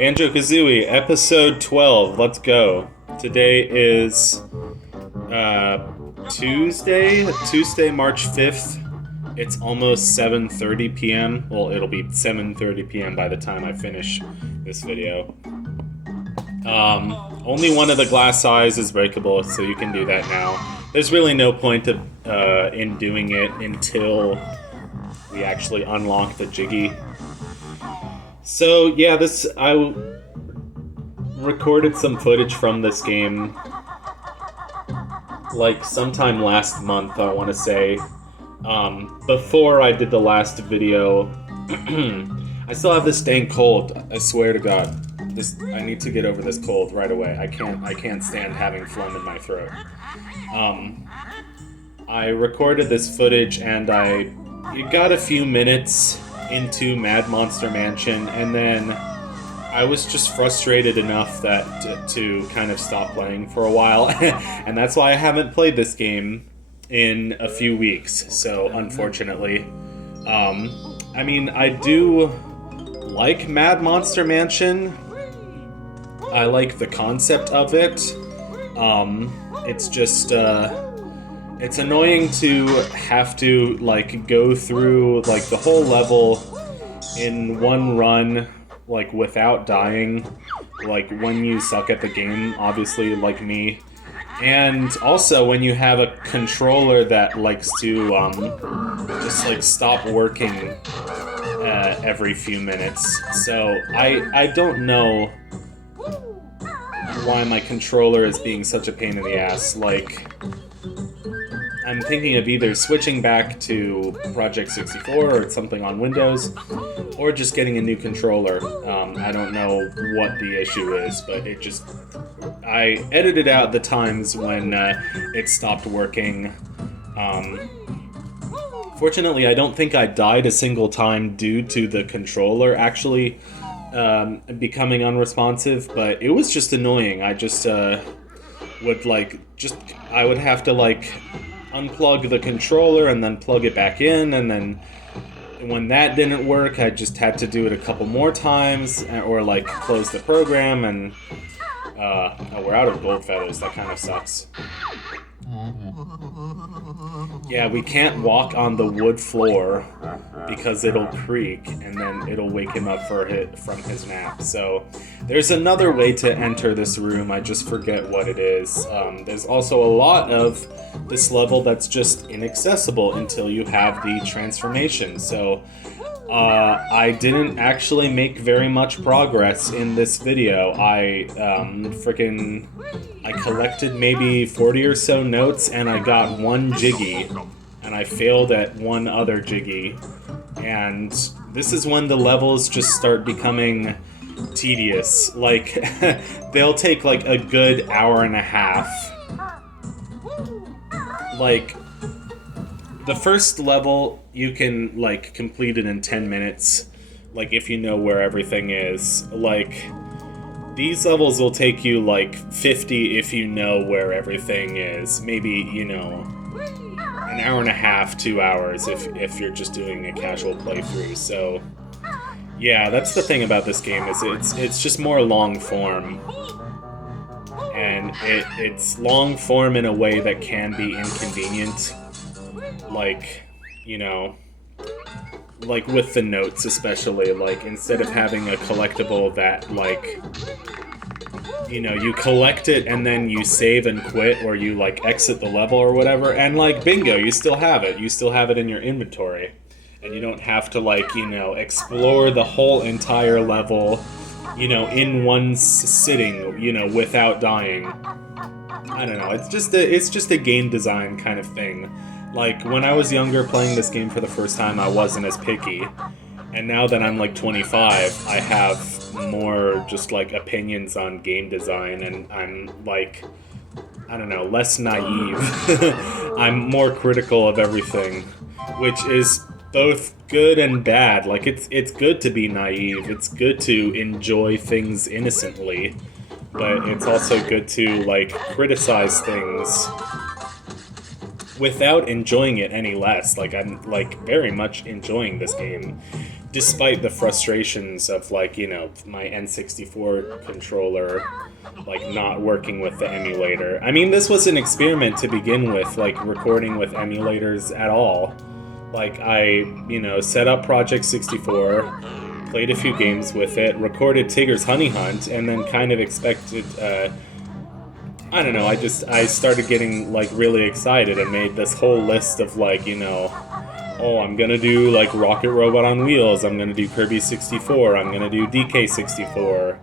Banjo-Kazooie, episode 12. Let's go. Today is Tuesday, March 5th. It's almost 7:30 p.m. Well, it'll be 7:30 p.m. by the time I finish this video. Only one of the glass eyes is breakable, so you can do that now. There's really no point in doing it until we actually unlock the Jiggy. So yeah, I recorded some footage from this game like sometime last month, I want to say. Before I did the last video. I still have this dang cold, I swear to God. I need to get over this cold right away. I can't stand having phlegm in my throat. I recorded this footage and I got a few minutes into Mad Monster Mansion, and then I was just frustrated enough that to kind of stop playing for a while, and that's why I haven't played this game in a few weeks. So unfortunately, I mean, I do like Mad Monster Mansion. I like the concept of it. It's just it's annoying to have to like go through like the whole level in one run, like without dying, like when you suck at the game, obviously, like me. And also when you have a controller that likes to just like stop working every few minutes. So I don't know why my controller is being such a pain in the ass. Like, I'm thinking of either switching back to Project 64 or something on Windows, or just getting a new controller. I don't know what the issue is, but I edited out the times when it stopped working. Fortunately, I don't think I died a single time due to the controller actually becoming unresponsive, but it was just annoying. I just I would have to like unplug the controller and then plug it back in, and then when that didn't work, I just had to do it a couple more times, or like close the program, and oh, we're out of gold feathers. That kind of sucks. Yeah, we can't walk on the wood floor because it'll creak and then it'll wake him up from his nap. So there's another way to enter this room, I just forget what it is. There's also a lot of this level that's just inaccessible until you have the transformation. So I didn't actually make very much progress in this video. I collected maybe 40 or so notes, and I got one Jiggy, and I failed at one other Jiggy. And this is when the levels just start becoming tedious. Like, they'll take like a good hour and a half. Like, the first level, you can, like, complete it in 10 minutes, like, if you know where everything is. Like, these levels will take you, like, 50 if you know where everything is. Maybe, you know, an hour and a half, 2 hours if you're just doing a casual playthrough. So, yeah, that's the thing about this game, is it's just more long form. And it's long form in a way that can be inconvenient. Like, you know, like with the notes especially, like instead of having a collectible that, like, you know, you collect it and then you save and quit, or you like exit the level or whatever, and like bingo, you still have it in your inventory, and you don't have to, like, you know, explore the whole entire level, you know, in one sitting, you know, without dying. I don't know, it's just a game design kind of thing. Like, when I was younger playing this game for the first time, I wasn't as picky. And now that I'm, like, 25, I have more just, like, opinions on game design, and I'm, like, I don't know, less naive. I'm more critical of everything, which is both good and bad. Like, it's good to be naive. It's good to enjoy things innocently. But it's also good to, like, criticize things without enjoying it any less. Like, I'm, like, very much enjoying this game. despite the frustrations of, like, you know, my N64 controller, like, not working with the emulator. I mean, this was an experiment to begin with, like, recording with emulators at all. Like, I, you know, set up Project 64, played a few games with it, recorded Tigger's Honey Hunt, and then kind of expected, I don't know, I started getting, like, really excited and made this whole list of, like, you know, oh, I'm gonna do, like, Rocket Robot on Wheels, I'm gonna do Kirby 64, I'm gonna do DK 64,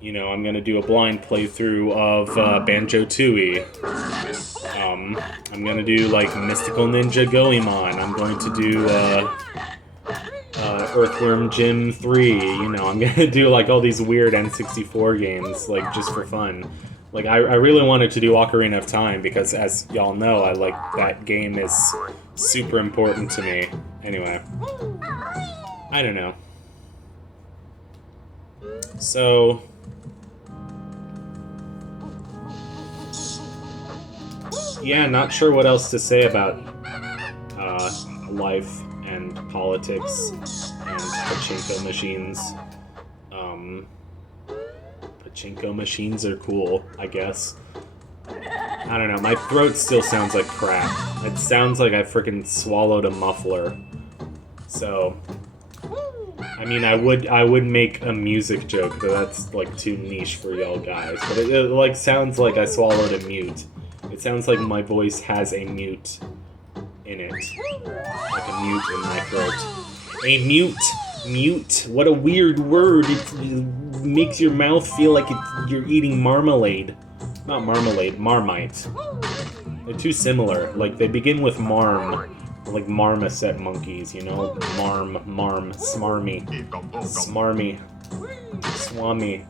you know, I'm gonna do a blind playthrough of Banjo-Tooie. I'm gonna do, like, Mystical Ninja Goemon, I'm going to do, Earthworm Jim 3, you know, I'm gonna do, like, all these weird N64 games, like, just for fun. Like, I really wanted to do Ocarina of Time, because, as y'all know, that game is super important to me. Anyway. I don't know. So... yeah, not sure what else to say about, life and politics and pachinko machines. Pachinko machines are cool, I guess. I don't know, my throat still sounds like crap. It sounds like I frickin' swallowed a muffler. So, I mean, I would make a music joke, but that's, like, too niche for y'all guys. But it, like, sounds like I swallowed a mute. It sounds like my voice has a mute in it. Like a mute in my throat. A mute! Mute! What a weird word! It makes your mouth feel like you're eating marmalade. Not marmalade, Marmite. They're too similar. Like, they begin with marm. Like marmoset monkeys, you know? Marm, smarmy. Smarmy. Swami.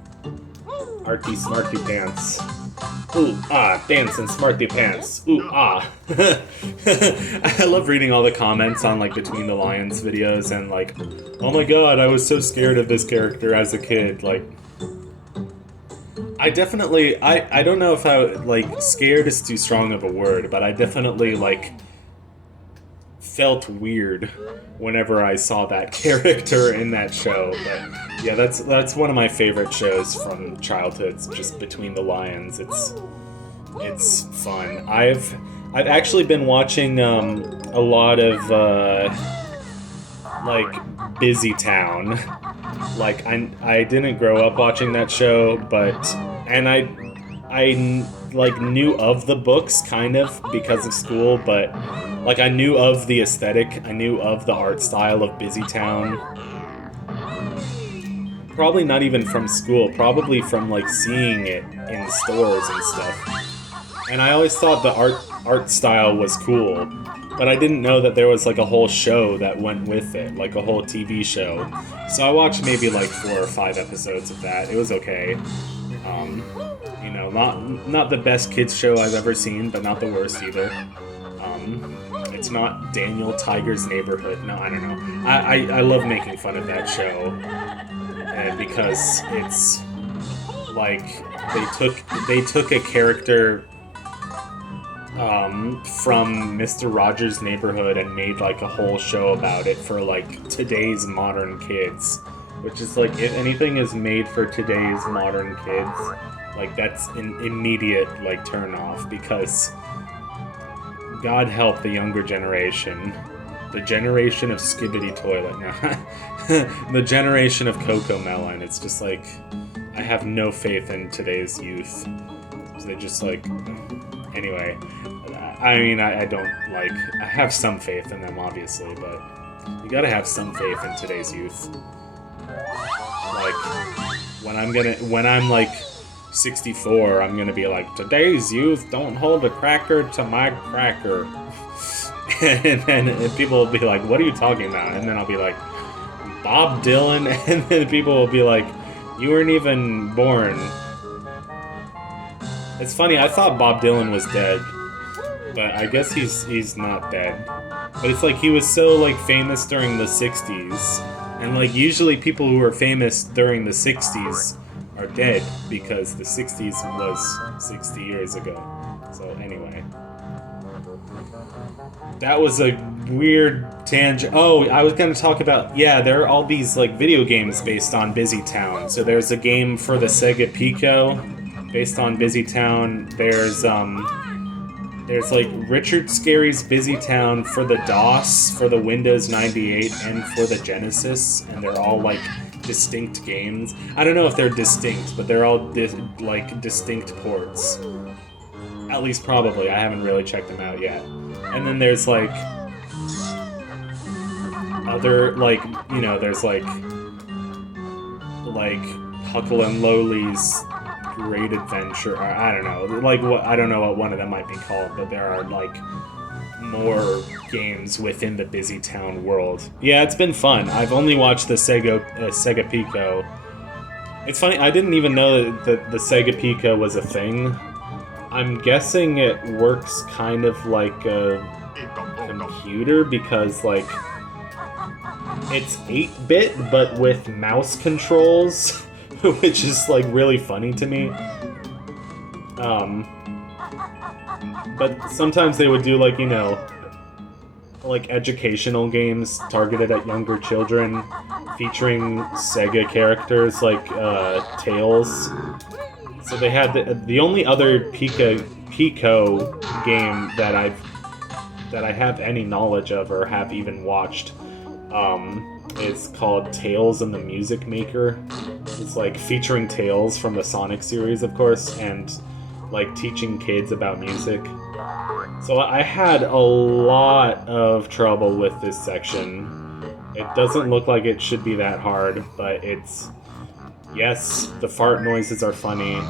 Arty smarty pants. Ooh, ah, dance in smarty pants. Ooh, ah. I love reading all the comments on, like, Between the Lions videos and, like, oh my god, I was so scared of this character as a kid. Like, I definitely, I don't know if like, scared is too strong of a word, but I definitely, like, felt weird whenever I saw that character in that show. But yeah, that's one of my favorite shows from childhood, just Between the Lions. It's fun. I've actually been watching a lot of like Busy Town. Like, I didn't grow up watching that show, but I like knew of the books kind of because of school, but like I knew of the aesthetic, I knew of the art style of Busy Town. Probably not even from school, probably from like seeing it in stores and stuff. And I always thought the art style was cool, but I didn't know that there was like a whole show that went with it, like a whole TV show. So I watched maybe like 4 or 5 episodes of that. It was okay. You know, not the best kids show I've ever seen, but not the worst either. It's not Daniel Tiger's Neighborhood. No, I don't know. I love making fun of that show because it's like they took a character from Mr. Rogers' Neighborhood and made like a whole show about it for like today's modern kids, which is like, if anything is made for today's modern kids, like that's an immediate like turn off, because God help the younger generation, the generation of Skibbity Toilet now, the generation of Coco Melon. It's just like, I have no faith in today's youth. They just like, anyway, I mean, I don't like, I have some faith in them obviously, but you gotta have some faith in today's youth. Like, when I'm like 64, I'm gonna be like, today's youth don't hold a cracker to my cracker. And then people will be like, what are you talking about? And then I'll be like, Bob Dylan. And then people will be like, you weren't even born. It's funny, I thought Bob Dylan was dead, but I guess he's not dead. But it's like, he was so like famous during the 60s, and like usually people who are famous during the 60s are dead, because the 60s was 60 years ago. So anyway. That was a weird tangent. Oh, I was going to talk about, yeah, there are all these like video games based on Busy Town. So there's a game for the Sega Pico based on Busy Town. There's like Richard Scarry's Busy Town for the DOS, for the Windows 98, and for the Genesis, and they're all like distinct games. I don't know if they're distinct, but they're all like distinct ports. At least probably. I haven't really checked them out yet. And then there's like other there's like Huckle and Lowly's Great Adventure. I don't know. I don't know what one of them might be called, but there are like more games within the Busy Town world. Yeah, it's been fun. I've only watched the Sega Pico. It's funny, I didn't even know that the Sega Pico was a thing. I'm guessing it works kind of like a computer because, like, it's 8-bit but with mouse controls, which is, like, really funny to me. But sometimes they would do, like, you know, like educational games targeted at younger children featuring Sega characters like Tails. So they had the only other Pico game that I have any knowledge of or have even watched is called Tails and the Music Maker. It's like featuring Tails from the Sonic series, of course, and like teaching kids about music. So I had a lot of trouble with this section. It doesn't look like it should be that hard, but it's... Yes, the fart noises are funny,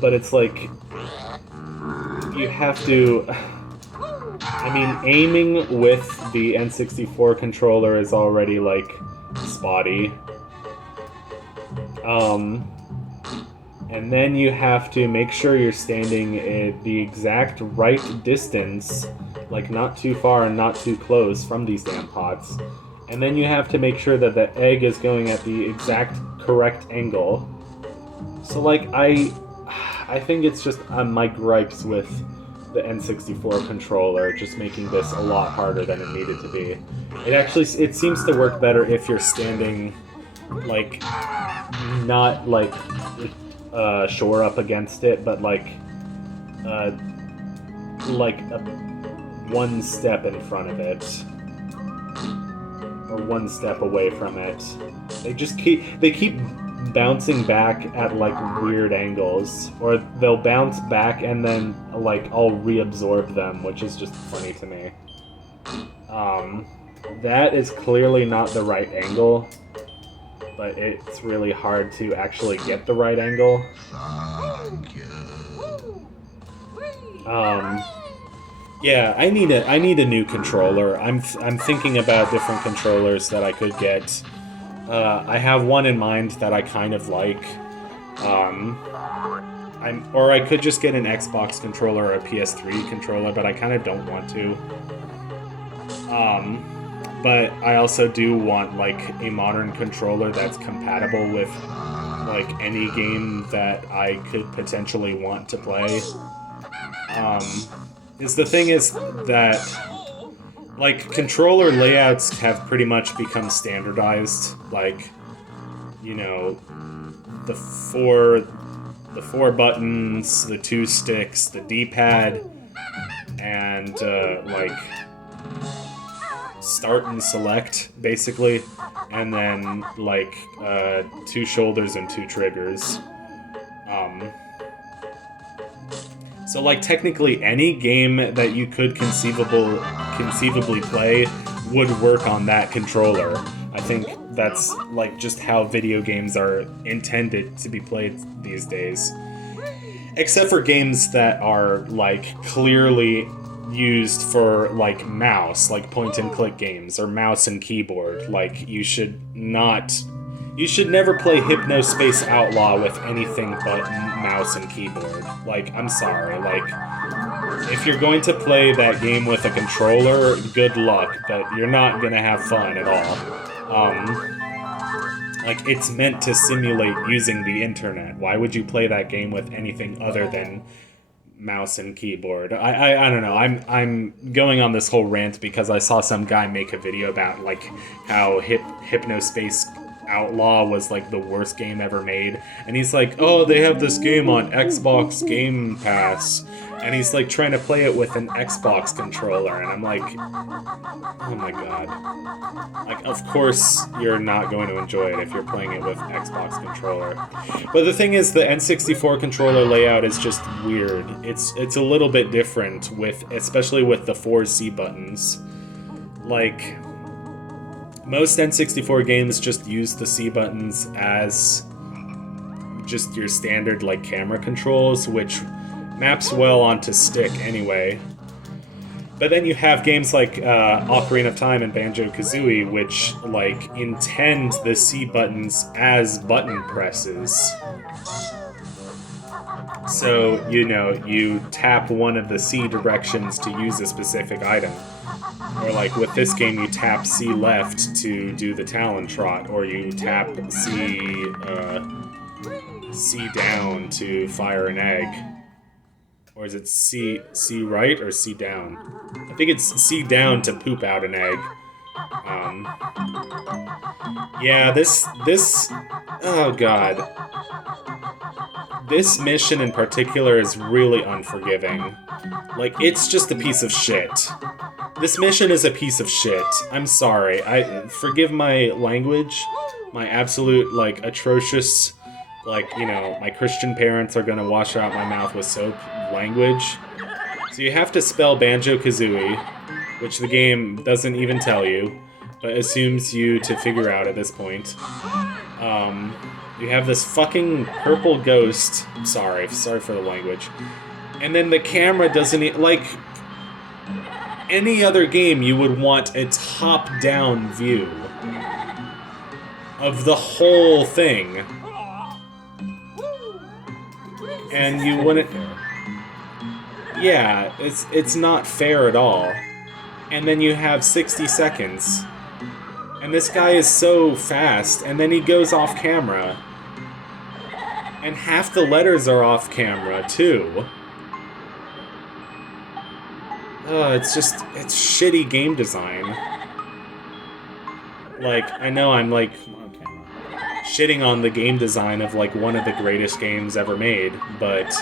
but it's like, you have to... I mean, aiming with the N64 controller is already, like, spotty. And then you have to make sure you're standing at the exact right distance, like not too far and not too close from these damn pots. And then you have to make sure that the egg is going at the exact correct angle. So, like, I think it's just my gripes with the N64 controller, just making this a lot harder than it needed to be. It seems to work better if you're standing, like, not, like, shore up against it, but, like one step in front of it. Or one step away from it. They keep bouncing back at, like, weird angles. Or they'll bounce back and then, like, I'll reabsorb them, which is just funny to me. That is clearly not the right angle, but it's really hard to actually get the right angle. Yeah, I need a new controller. I'm thinking about different controllers that I could get. I have one in mind that I kind of like. Or I could just get an Xbox controller or a PS3 controller, but I kind of don't want to. But I also do want, like, a modern controller that's compatible with, like, any game that I could potentially want to play. The thing is that, like, controller layouts have pretty much become standardized. Like, you know, the four buttons, the 2 sticks, the D-pad, and, like, start and select, basically, and then, like, 2 shoulders and 2 triggers. So, like, technically any game that you could conceivably play would work on that controller. I think that's, like, just how video games are intended to be played these days. Except for games that are, like, clearly used for, like, mouse, like point-and-click games, or mouse and keyboard. Like, you should never play Hypnospace Outlaw with anything but mouse and keyboard. Like, I'm sorry, like, if you're going to play that game with a controller, good luck, but you're not gonna have fun at all. Like, it's meant to simulate using the internet. Why would you play that game with anything other than mouse and keyboard. I don't know. I'm going on this whole rant because I saw some guy make a video about like how Hypnospace Outlaw was like the worst game ever made, and he's like, oh, they have this game on Xbox Game Pass, and he's like trying to play it with an Xbox controller, and I'm like, oh my god. Like, of course you're not going to enjoy it if you're playing it with Xbox controller. But the thing is, the N64 controller layout is just weird. It's a little bit different especially with the 4 C buttons. Like, most N64 games just use the C buttons as just your standard like camera controls, which maps well onto stick anyway. But then you have games like Ocarina of Time and Banjo-Kazooie, which like intend the C buttons as button presses. So, you know, you tap one of the C directions to use a specific item. Or like with this game, you tap C left to do the Talon Trot, or you tap C down to fire an egg. Or is it C right or C down? I think it's C down to poop out an egg. Yeah, this, oh god. This mission in particular is really unforgiving. Like, it's just a piece of shit. This mission is a piece of shit. I'm sorry. Forgive my language, my absolute, like, atrocious, like, you know, my Christian parents are gonna wash out my mouth with soap language. So you have to spell Banjo-Kazooie, which the game doesn't even tell you, but assumes you to figure out at this point. You have this fucking purple ghost. Sorry for the language. And then the camera doesn't, like, any other game you would want a top-down view of the whole thing. And you wouldn't... Yeah, it's not fair at all. And then you have 60 seconds. And this guy is so fast, and then he goes off camera. And half the letters are off camera, too. It's shitty game design. Like, I know I'm, like, shitting on the game design of, like, one of the greatest games ever made, but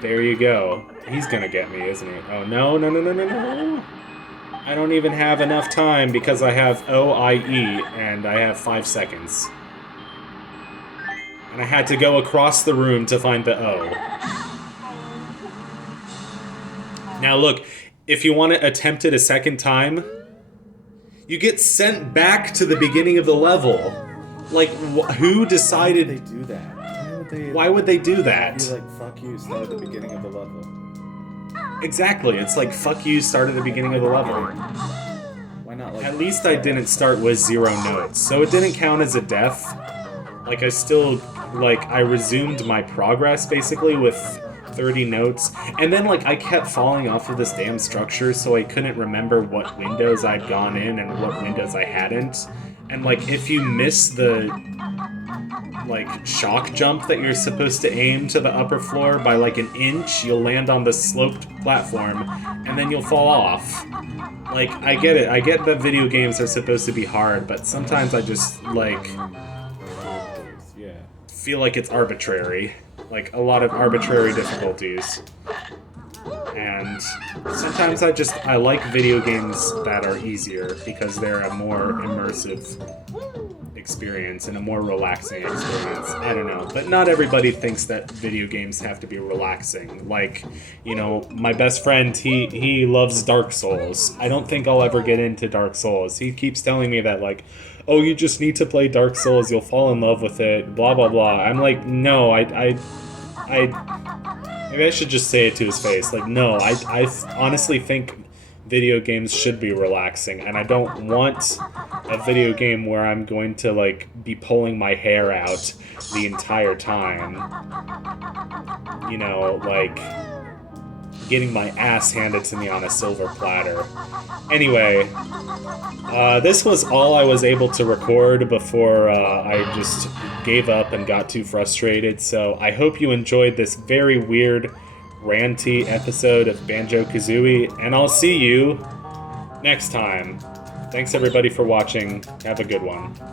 there you go. He's gonna get me, isn't he? Oh, no. I don't even have enough time because I have O-I-E, and I have 5 seconds. And I had to go across the room to find the O. Now look, if you want to attempt it a second time, you get sent back to the beginning of the level. Like, who decided... Why would they do that? Why would they do that? Be like, fuck you, start at the beginning of the level. Exactly, it's like, fuck you, start at the beginning of the level. Why not, like... At least I didn't start with 0 notes, so it didn't count as a death. Like, I still... Like, I resumed my progress, basically, with 30 notes, and then, like, I kept falling off of this damn structure, so I couldn't remember what windows I'd gone in and what windows I hadn't. And, like, if you miss the, like, shock jump that you're supposed to aim to the upper floor by, like, an inch, you'll land on the sloped platform, and then you'll fall off. Like, I get it. I get that video games are supposed to be hard, but sometimes I just, like... feel like it's arbitrary. Like, a lot of arbitrary difficulties. And sometimes I like video games that are easier because they're a more immersive experience and a more relaxing experience. I don't know. But not everybody thinks that video games have to be relaxing. Like, you know, my best friend, he loves Dark Souls. I don't think I'll ever get into Dark Souls. He keeps telling me that, like, oh, you just need to play Dark Souls, you'll fall in love with it, blah, blah, blah. I'm like, no, maybe I should just say it to his face. Like, no, I honestly think video games should be relaxing, and I don't want a video game where I'm going to, like, be pulling my hair out the entire time. You know, like, getting my ass handed to me on a silver platter. Anyway, this was all I was able to record before I just gave up and got too frustrated, so I hope you enjoyed this very weird ranty episode of Banjo-Kazooie, and I'll see you next time. Thanks everybody for watching. Have a good one.